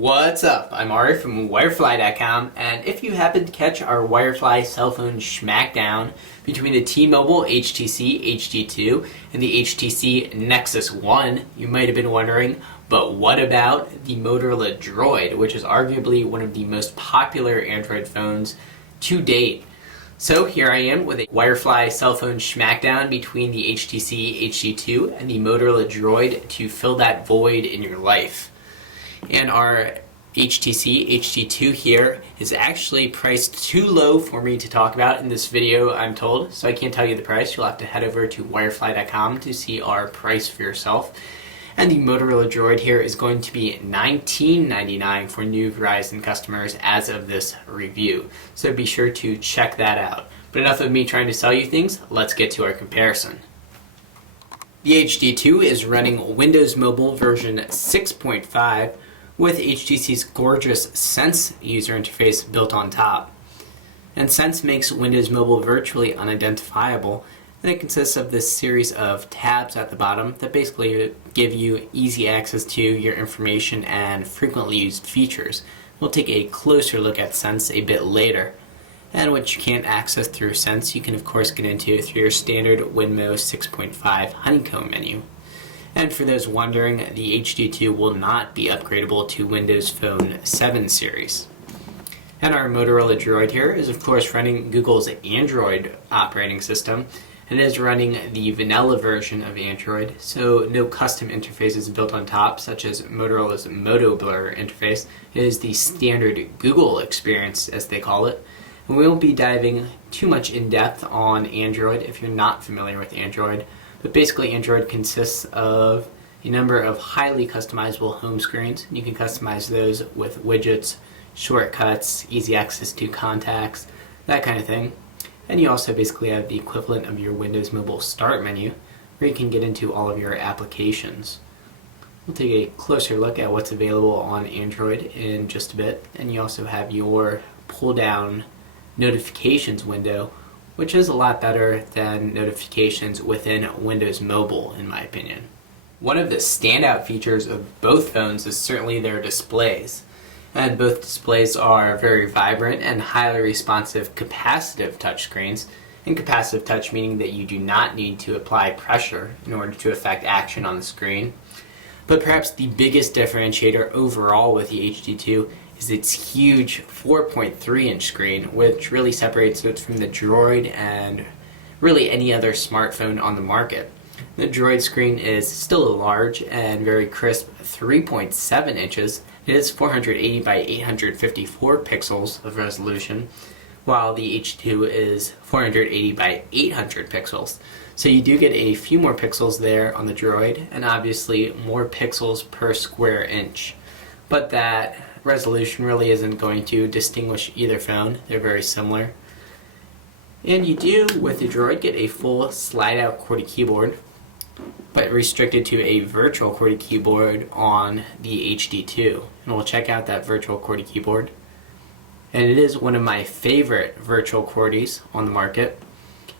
What's up? I'm Ari from Wirefly.com, and if you happen to catch our Wirefly cell phone Schmackdown between the T-Mobile HTC HD2 and the HTC Nexus 1, you might have been wondering, but what about the Motorola DROID, which is arguably one of the most popular Android phones to date? So here I am with a Wirefly cell phone Schmackdown between the HTC HD2 and the Motorola DROID to fill that void in your life. And our HTC HD2 here is actually priced too low for me to talk about in this video, I'm told, so I can't tell you the price. You'll have to head over to wirefly.com to see our price for yourself. And the Motorola DROID here is going to be $19.99 for new Verizon customers as of this review, so be sure to check that out. But enough of me trying to sell you things, let's get to our comparison. The HD2 is running Windows Mobile version 6.5 with HTC's gorgeous Sense user interface built on top. And Sense makes Windows Mobile virtually unidentifiable, and it consists of this series of tabs at the bottom that basically give you easy access to your information and frequently used features. We'll take a closer look at Sense a bit later. And what you can't access through Sense, you can of course get into through your standard Winmo 6.5 honeycomb menu. And for those wondering, the HD2 will not be upgradable to Windows Phone 7 series. And our Motorola DROID here is of course running Google's Android operating system, and it is running the vanilla version of Android, so no custom interfaces built on top, such as Motorola's Moto Blur interface. It is the standard Google experience, as they call it. And we won't be diving too much in depth on Android if you're not familiar with Android. But basically Android consists of a number of highly customizable home screens. You can customize those with widgets, shortcuts, easy access to contacts, that kind of thing. And you also basically have the equivalent of your Windows Mobile Start menu, where you can get into all of your applications. We'll take a closer look at what's available on Android in just a bit. And you also have your pull-down notifications window, which is a lot better than notifications within Windows Mobile, in my opinion. One of the standout features of both phones is certainly their displays. And both displays are very vibrant and highly responsive capacitive touchscreens. And capacitive touch meaning that you do not need to apply pressure in order to affect action on the screen. But perhaps the biggest differentiator overall with the HD2 is its huge 4.3-inch screen, which really separates it from the DROID and really any other smartphone on the market. The DROID screen is still a large and very crisp 3.7 inches. It is 480 by 854 pixels of resolution, while the HD2 is 480 by 800 pixels. So you do get a few more pixels there on the DROID, and obviously more pixels per square inch. But that resolution really isn't going to distinguish either phone. They're very similar. And you do, with the DROID, get a full slide-out QWERTY keyboard, but restricted to a virtual QWERTY keyboard on the HD2. And we'll check out that virtual QWERTY keyboard. And it is one of my favorite virtual QWERTYs on the market.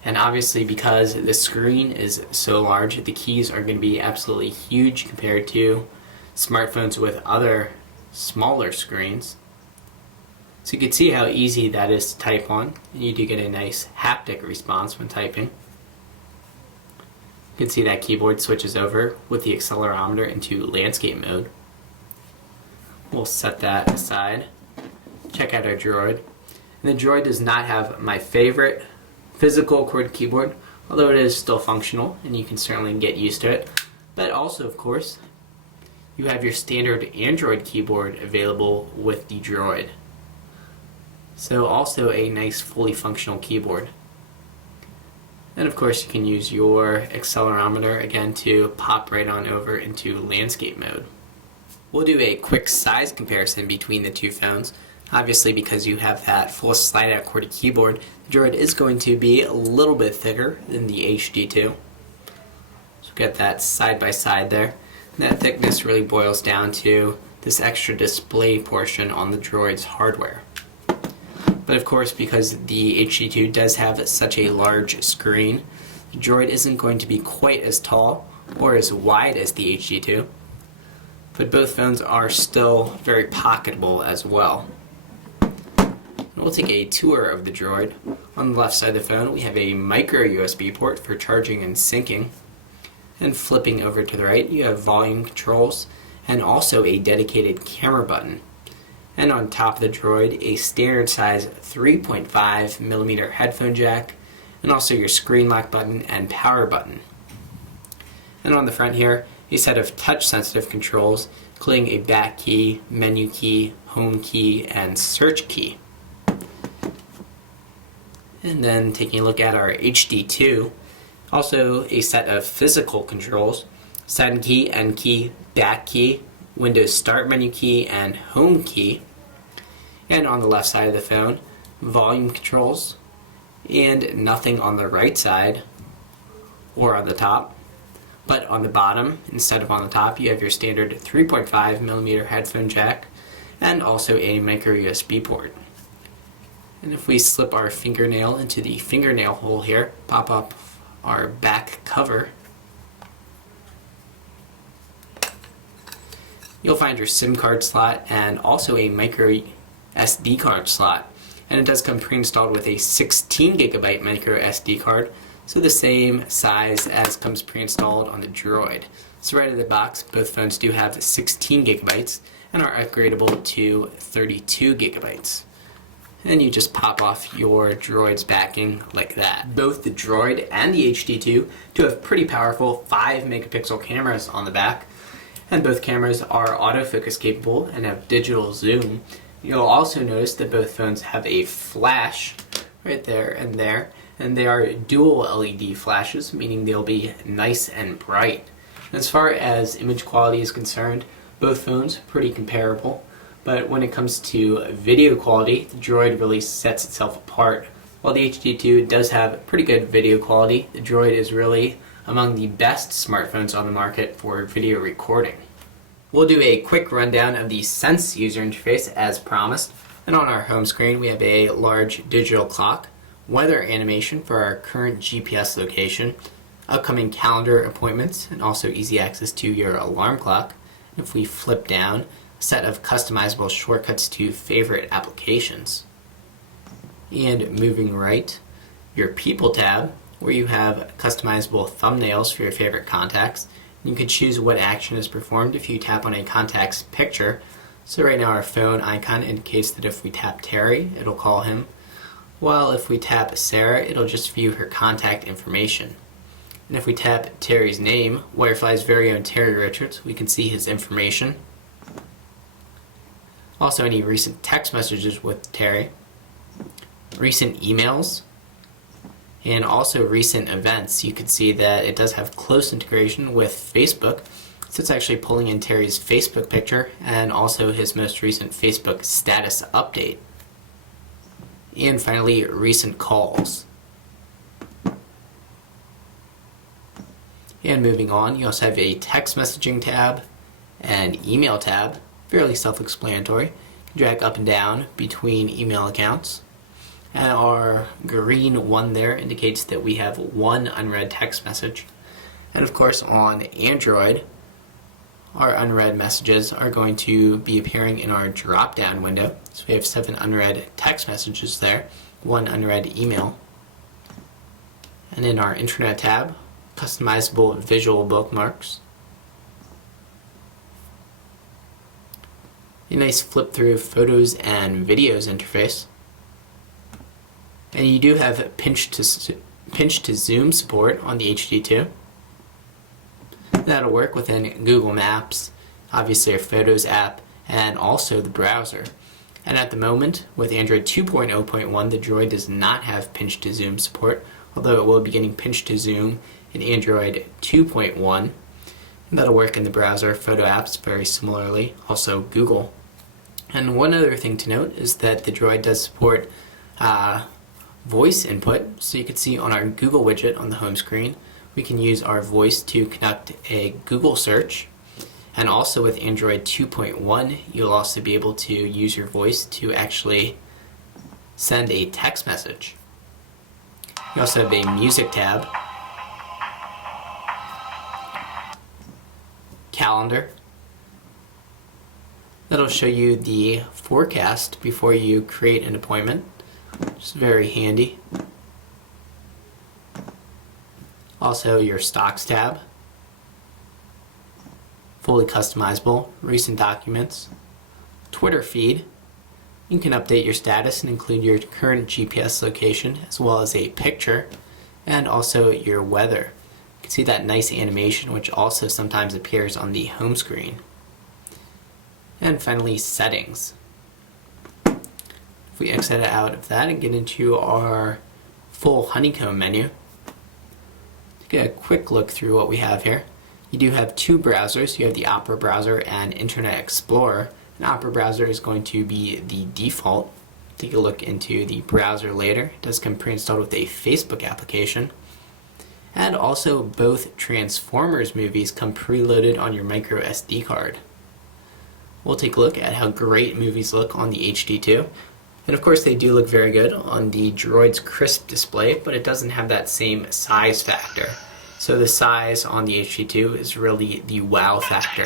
And obviously because the screen is so large, the keys are going to be absolutely huge compared to smartphones with other smaller screens. So you can see how easy that is to type on, and you do get a nice haptic response when typing. You can see that keyboard switches over with the accelerometer into landscape mode. We'll set that aside. Check out our DROID. And the DROID does not have my favorite physical QWERTY keyboard, although it is still functional and you can certainly get used to it. But also, of course, you have your standard Android keyboard available with the DROID. So also a nice fully functional keyboard. And of course you can use your accelerometer again to pop right on over into landscape mode. We'll do a quick size comparison between the two phones. Obviously because you have that full slide out QWERTY keyboard, the DROID is going to be a little bit thicker than the HD2. So get that side by side there. That thickness really boils down to this extra display portion on the DROID's hardware. But of course, because the HD2 does have such a large screen, the DROID isn't going to be quite as tall or as wide as the HD2. but both phones are still very pocketable as well. We'll take a tour of the Droid. On the left side of the phone, we have a micro USB port for charging and syncing. And flipping over to the right, you have volume controls and also a dedicated camera button. And on top of the Droid, a standard size 3.5mm headphone jack, and also your screen lock button and power button. And on the front here, a set of touch-sensitive controls, including a back key, menu key, home key, and search key. And then taking a look at our HD2, also a set of physical controls, send key, end key, back key, Windows Start menu key, and home key. And on the left side of the phone, volume controls, and nothing on the right side or on the top. But on the bottom, instead of on the top, you have your standard 3.5mm headphone jack and also a micro USB port. And if we slip our fingernail into the fingernail hole here, pop up our back cover, you'll find your SIM card slot and also a micro SD card slot. And it does come pre-installed with a 16GB micro SD card, so the same size as comes pre-installed on the Droid. So right out of the box, both phones do have 16GB and are upgradable to 32GB. And you just pop off your Droid's backing like that. Both the Droid and the HD2 do have pretty powerful 5-megapixel cameras on the back, and both cameras are autofocus capable and have digital zoom. You'll also notice that both phones have a flash right there, and they are dual LED flashes, meaning they'll be nice and bright. As far as image quality is concerned, both phones are pretty comparable. But when it comes to video quality, the Droid really sets itself apart. While the HD2 does have pretty good video quality, the Droid is really among the best smartphones on the market for video recording. We'll do a quick rundown of the Sense user interface as promised. And on our home screen, we have a large digital clock, weather animation for our current GPS location, upcoming calendar appointments, and also easy access to your alarm clock. And if we flip down, set of customizable shortcuts to favorite applications. And moving right, your People tab, where you have customizable thumbnails for your favorite contacts. You can choose what action is performed if you tap on a contact's picture. So right now our phone icon indicates that if we tap Terry, it'll call him, while if we tap Sarah, it'll just view her contact information. And if we tap Terry's name, Wirefly's very own Terry Richards, we can see his information. Also any recent text messages with Terry, recent emails, and also recent events. You can see that it does have close integration with Facebook, so it's actually pulling in Terry's Facebook picture and also his most recent Facebook status update. And finally, recent calls. And moving on, you also have a text messaging tab and email tab. Fairly self-explanatory. You can drag up and down between email accounts. And our green one there indicates that we have one unread text message. And of course on Android, our unread messages are going to be appearing in our drop-down window. So we have 7 unread text messages there, 1 unread email. And in our Internet tab, customizable visual bookmarks. A nice flip through photos and videos interface. And you do have pinch to zoom support on the HD2. That'll work within Google Maps, obviously our Photos app, and also the browser. And at the moment, with Android 2.0.1, the Droid does not have pinch to zoom support, although it will be getting pinch to zoom in Android 2.1. And that'll work in the browser, photo apps very similarly, also Google. And one other thing to note is that the Droid does support voice input. So you can see on our Google widget on the home screen, we can use our voice to conduct a Google search. And also with Android 2.1, you'll also be able to use your voice to actually send a text message. You also have a music tab, calendar, That'll show you the forecast before you create an appointment, which is very handy. Also your stocks tab, fully customizable, recent documents, Twitter feed. You can update your status and include your current GPS location as well as a picture, and also your weather. You can see that nice animation which also sometimes appears on the home screen. And finally, settings. If we exit out of that and get into our full honeycomb menu, get a quick look through what we have here. You do have two browsers. You have the Opera browser and Internet Explorer. An Opera browser is going to be the default. Take a look into the browser later. It does come pre-installed with a Facebook application. And also both Transformers movies come preloaded on your micro SD card. We'll take a look at how great movies look on the HD2. And of course they do look very good on the DROID's crisp display, but it doesn't have that same size factor. So the size on the HD2 is really the wow factor.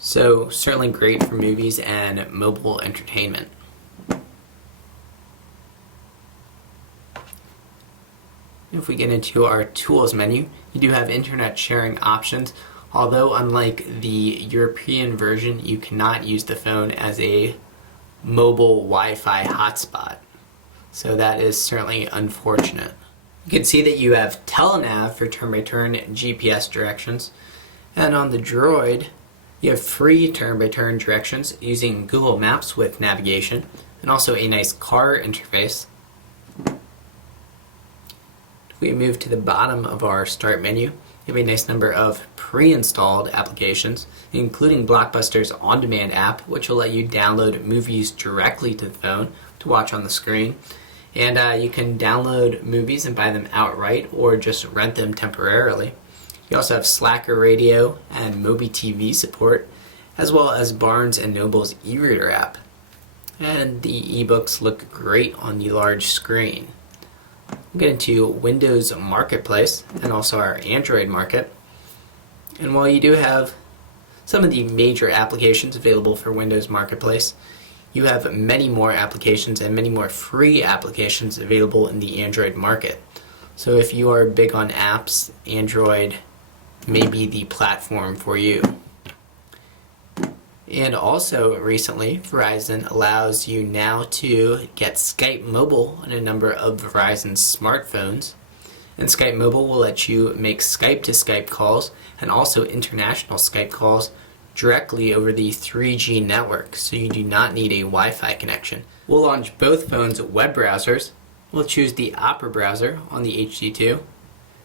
So certainly great for movies and mobile entertainment. If we get into our tools menu, you do have internet sharing options, although unlike the European version, you cannot use the phone as a mobile Wi-Fi hotspot. So that is certainly unfortunate. You can see that you have telenav for turn-by-turn GPS directions, and on the Droid, you have free turn-by-turn directions using Google Maps with navigation, and also a nice car interface. We move to the bottom of our start menu. You have a nice number of pre-installed applications, including Blockbuster's on-demand app, which will let you download movies directly to the phone to watch on the screen. And you can download movies and buy them outright or just rent them temporarily. You also have Slacker Radio and Mobi TV support, as well as Barnes & Noble's e-reader app. And the ebooks look great on the large screen. We'll get into Windows Marketplace and also our Android market. And while you do have some of the major applications available for Windows Marketplace, you have many more applications and many more free applications available in the Android market. So if you are big on apps, Android may be the platform for you. And also recently, Verizon allows you now to get Skype Mobile on a number of Verizon smartphones. And Skype Mobile will let you make Skype to Skype calls and also international Skype calls directly over the 3G network, so you do not need a Wi-Fi connection. We'll launch both phones' web browsers. We'll choose the Opera browser on the HD2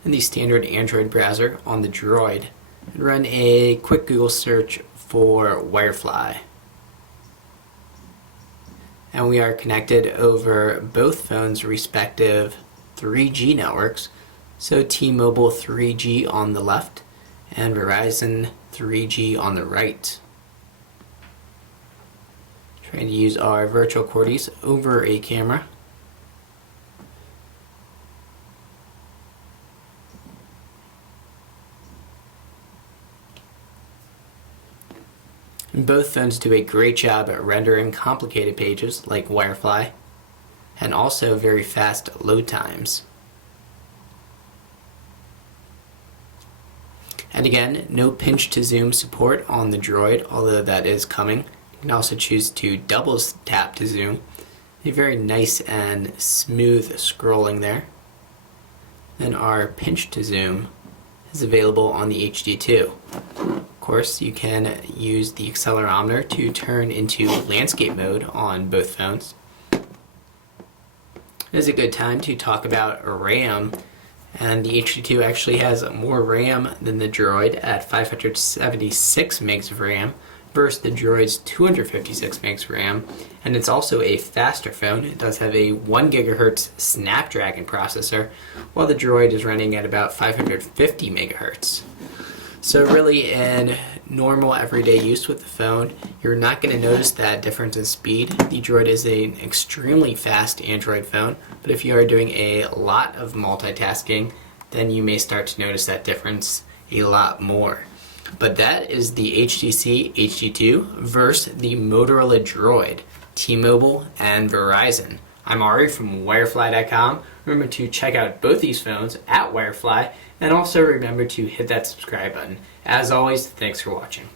and the standard Android browser on the Droid, and run a quick Google search for Wirefly. And we are connected over both phones' respective 3G networks, so T-Mobile 3G on the left and Verizon 3G on the right. Trying to use our virtual QWERTYs over a camera. And both phones do a great job at rendering complicated pages like Wirefly, and also very fast load times. And again, no pinch to zoom support on the Droid, although that is coming. You can also choose to double tap to zoom. A very nice and smooth scrolling there. And our pinch to zoom is available on the HD2. Of course, you can use the accelerometer to turn into landscape mode on both phones. It is a good time to talk about RAM, and the HD2 actually has more RAM than the Droid at 576 megs of RAM versus the Droid's 256 megs of RAM, and it's also a faster phone. It does have a 1 GHz Snapdragon processor, while the Droid is running at about 550 megahertz. So really, in normal everyday use with the phone, you're not going to notice that difference in speed. The Droid is an extremely fast Android phone, but if you are doing a lot of multitasking, then you may start to notice that difference a lot more. But that is the HTC HD2 versus the Motorola Droid, T-Mobile, and Verizon. I'm Ari from Wirefly.com. Remember to check out both these phones at Wirefly, and also remember to hit that subscribe button. As always, thanks for watching.